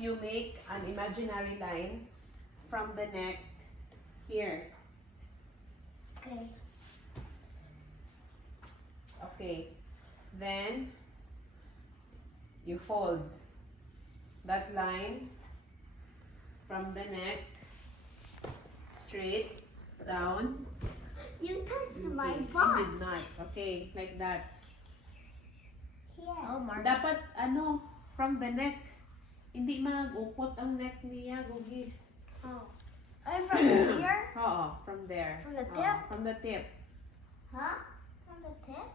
you make an imaginary line from the neck here. Okay. Okay. Then you fold that line from the neck straight down. You touched my Okay, butt. you did not. Okay, like that. Here. Oh, Mark. Dapat ano, from the neck. Hindi mag-upot ang neck niya, Gugi. Oh. I'm from here? Oo, from there. From the Oo, tip? from the tip. Huh? From the tip?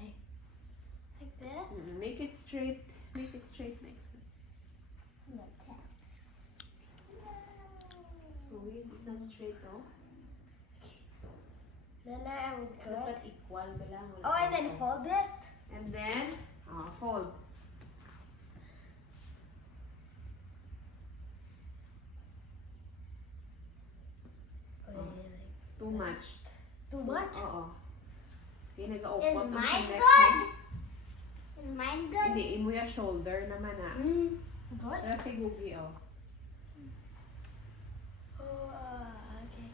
Like this? Make it straight. Make it straight like that. From the tip. Gugi, it's not straight, oh. Then I would Dapat cut. equal ba lang? Oh, and then fold it? And then, fold. Too much. Too much? Oo. Hindi Is nag-upot ang mine neck good? mo. Is mine good? Hindi, imo ya shoulder naman ah. Good? Pero kay Gugi, oh. Oh, okay.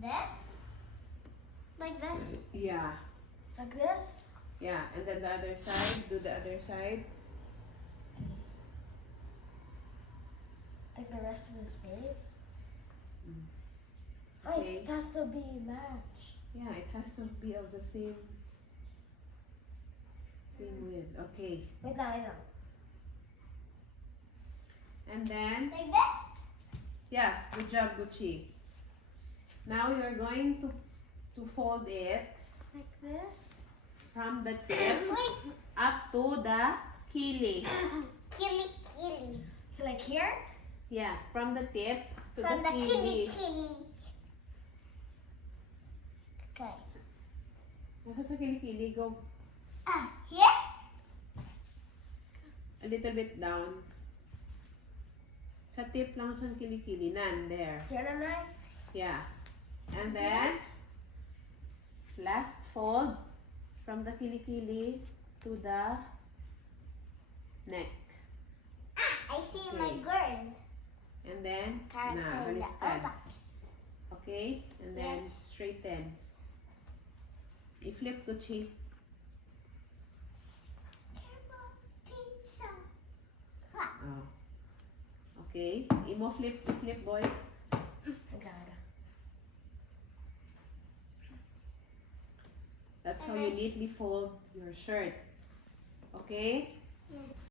This? Like this? Yeah. Like this? Yeah. And then the other side. Do the other side. Like the rest of the space? Okay. It has to be matched. Yeah, it has to be of the same width. Okay. Wait lang. And then, Like this? yeah, good job, Gucci. Now you're going to fold it Like this? from the tip Wait. up to the kili. Kili. Like here? Yeah, from the tip to From the the kili. kili. Okay. Nasa sa kili-kili, go Here? a little bit down. Sa tip lang sa kili-kili. There. Here and I? Yeah. And then, last fold from the kili-kili to the neck. I see my Okay. girl. And then, baliskad. Okay? And then, straighten. I-flip, Gucci. Oh. Okay. Imo flip, boy. I got it. That's how you neatly fold your shirt. Okay?